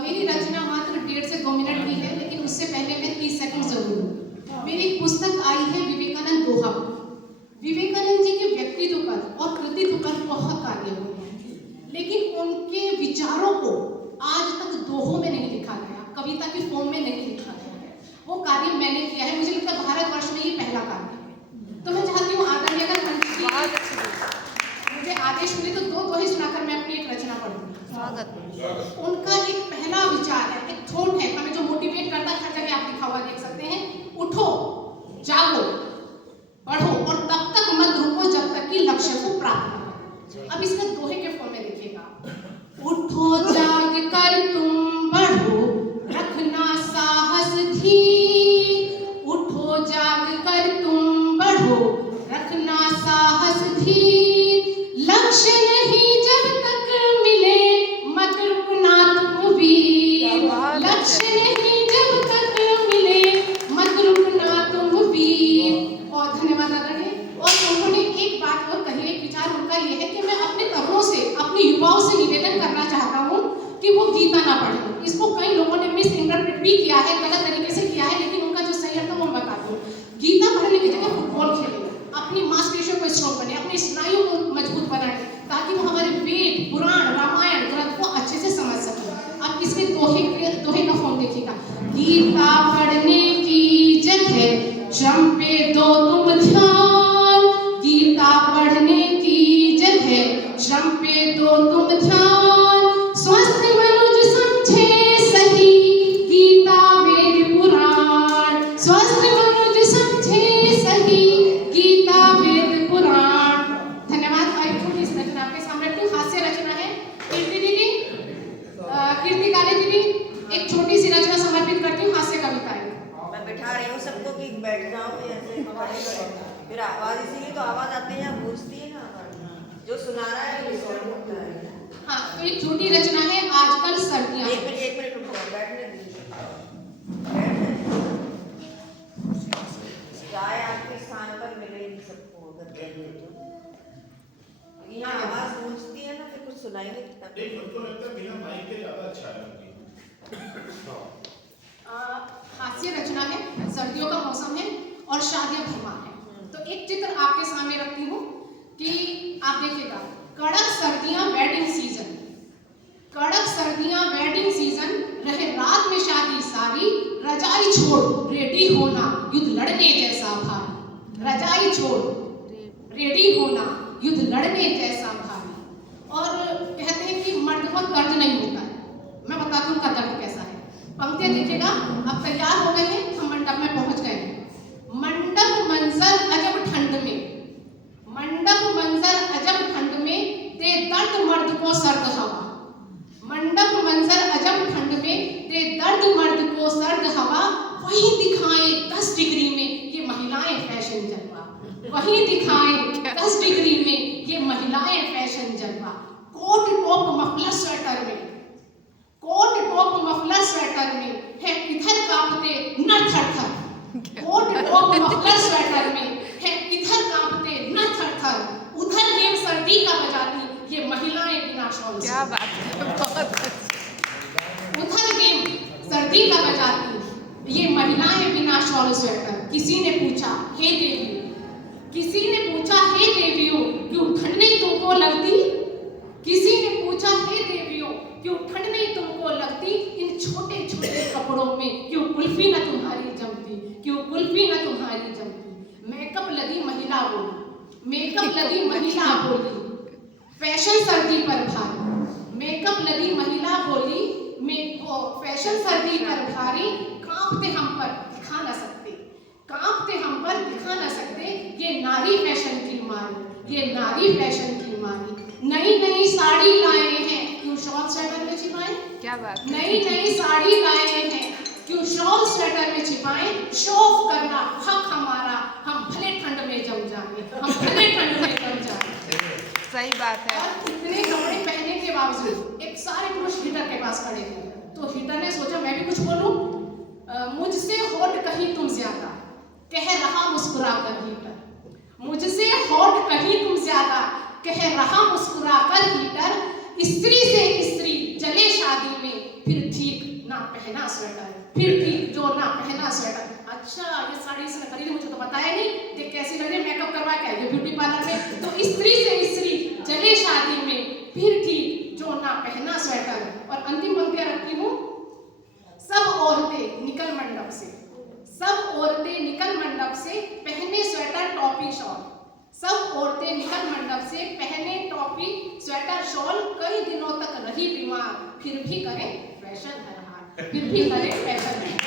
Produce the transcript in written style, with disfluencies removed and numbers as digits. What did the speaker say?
मेरी रचना मात्र 1.5 से 2 मिनट की है, लेकिन उससे पहले मैं 30 सेकंड जरूर लूंगी। मेरी एक पुस्तक आई है विवेकानंद दोहा। विवेकानंद जी के व्यक्तित्व पर और कृतित्व पर बहुत कार्य हुए हैं, लेकिन उनके विचारों को आज तक दोहों में नहीं लिखा गया, कविता की फॉर्म में नहीं लिखा गया है। वो कार्य मैंने किया है। मुझे लगता है भारतवर्ष में ये पहला कार्य है। तो मैं चाहती हूँ आदरणीय मुझे आदेश मिले तो दो दोहे सुनाकर मैं अपनी एक रचना पढ़ूंगी। स्वागत। उनका एक पहला विचार है, एक थॉट है, हमें जो मोटिवेट करता है, हर जगह आप लिखा हुआ देख सकते हैं। उठो, जागो, पढ़ो और तब तक मत रुको जब तक कि लक्ष्य को प्राप्त न करो। अब इसमें दोहे के फॉर्म में देखिएगा। उठो जाग कर तुम बढ़ो, रखना साहस धीर। उठो जाग कर तुम बढ़ो, रखना साहस धीर। लक्ष्य नहीं जब तक मिले मत रुकना तुम वीर। लक्ष्य नहीं जब तक मिले मत रुकना तुम वीर। और धन्यवाद आदरणीय। और उन्होंने एक बात और कही, एक विचार उनका ये है कि मैं अपने तरुणों से, अपने युवाओं से निवेदन करना चाहता हूँ कि वो गीता ना पढ़ें। इसको कई लोगों ने मिस इंटरप्रेट भी किया है, गलत तरीके से किया है, लेकिन उनका जो सही अर्थ है वो मैं बता दूँ। गीता पढ़ने की जगह फुटबॉल खेलें, अपनी मांसपेशियों को स्ट्रॉन्ग बने, अपनी स्नायुओं को मजबूत बनाएं, ताकि वो हमारे वेद, पुराण, रामायण, ग्रंथ को अच्छे से समझ सकें। अब इसके दोहे का फॉर्म देखिएगा। गीता पढ़ने की जगह श्रम पे दो तुम ध्यान। गीता पढ़ने की जगह श्रम पे दो तुम ध्यान। स्वस्थ मनुज समझे सही गीता वेद पुराण। स्वस्थ मनुज समझे सही गीता वेद पुराण। धन्यवाद। इस रचना आपके सामने रखती हूँ। हास्य रचना है। कीर्ति दीदी, कीर्ति काले दीदी, एक छोटी सी रचना समर्पित करती हूँ, हास्य कविता है। मैं बैठा रही हूँ सबको कि बैठ जाओ, ऐसे फिर आवाज, इसीलिए तो आवाज आती है, पूछती है ना, जो सुना रहा है रिकॉर्ड होता है। हाँ, तो एक छोटी रचना है, आजकल सर्दियाँ। एक मिनट रुक जाओ, बैठने दीजिए। चाय आपके स्थान पर मिलेगी सबको, अगर चाहिए तो। यहाँ आवाज गूंजती है ना, फिर कुछ सुनाई नहीं देता। मुझको लगता है बिना माइक के ज्यादा अच्छा है उनकी। हास्य रचना है, सर्दियों का मौसम है और शादियां भरमार है। तो एक चित्र आपके सामने रखती हूँ कि आप देखिएगा। कड़क सर्दियां वेडिंग सीजन, कड़क सर्दियां वेडिंग सीजन, रहे रात में शादी सारी। रजाई छोड़ रेडी होना युद्ध लड़ने जैसा भारी। रजाई छोड़ रेडी होना युद्ध लड़ने जैसा भारी। और कहते हैं कि मर्द को दर्द नहीं होता है। मैं बताती हूँ उनका दर्द कैसा है। पंक्तियां देखिएगा। अब तैयार हो गए हैं, हम मंडप में पहुंच गए हैं। मंडप मंजर अजब ठंड में, मंडप मंजर अजब ठंड में, दे दर्द मर्द को सर्द हवा। मंडप मंजर अजब ठंड में, दे दर्द मर्द को सर्द हवा। वही दिखाएं 10 डिग्री में ये महिलाएं फैशन जलवा। वही दिखाएं 10 डिग्री में ये महिलाएं फैशन जलवा। कोट टॉप मफलर स्वेटर में, कोट टॉप मफलर स्वेटर में, है इधर कांपते न थर-थर। कोट टॉप मफलर स्वेटर में, है इधर कांपते न थर-थर। उधर गेम सर्दी का बजाती ये महिलाएं बिना शॉल से। क्या बात है, बहुत उधर गेम सर्दी का बजाती ये महिलाएं बिना शॉल स्वेटर। किसी ने पूछा हे देवियों, किसी ने पूछा हे देवियों, क्यों ठंड नहीं तुमको लगती। किसी ने पूछा हे देवियों, क्यों ठंड नहीं तुमको लगती। इन छोटे छोटे कपड़ों में क्यों कुल्फी न तुम्हारी जमती। क्यों कुल्फी न तुम्हारी जमती। मेकअप लगी महिला बोली, मेकअप लगी महिला बोली, फैशन सर्दी पर भारी। मेकअप लगी महिला बोली, फैशन सर्दी पर भारी। कांपते हम पर दिखा न सकते, कांपते हम पर दिखा न सकते। ये नारी फैशन की मारी, ये नारी फैशन की मारी। नई नई साड़ी लाए हैं, क्यों शॉल स्वेटर में छिपाएं। क्या बात। नई नई साड़ी लाए हैं, क्यों शॉल स्वेटर में छिपाएं। शो ऑफ करना हक हमारा, हम भले ठंड में जम जाएंगे, हम भले ठंड में जम जाएंगे। सही बात है। और इतने कपड़े पहनने के बावजूद एक सारे पुरुष हीटर के पास खड़े थे। तो हीटर ने सोचा मैं भी कुछ बोलूं। मुझसे हॉट कहीं तुम ज्यादा, कह रहा मुस्कुरा कर हीटर। मुझसे हॉट कहीं तुम ज्यादा, कह रहा मुस्कुरा कर हीटर। स्त्री से स्त्री जले शादी में, फिर थी पहना स्वेटर, फिर ठीक जो ना पहना स्वेटर, अच्छा ये साड़ी इसने खरीदी मुझे तो बताया नहीं, देख कैसी लग रही है, मेकअप करवा के आई है ब्यूटी पार्लर में, तो स्त्री से स्त्री चले शादी में, फिर ठीक जो ना पहना स्वेटर। और अंतिम पंक्तियां रखती हूँ, सब औरतें निकल मंडप से, सब औरतें निकल मंडप से पहने स्वेटर टॉपी शॉल, सब औरतें निकल मंडप से पहने टॉपी स्वेटर शॉल, कई दिनों तक रही बीमार, फिर भी करें फैशन हर हाल, फिर भी करें फैशन।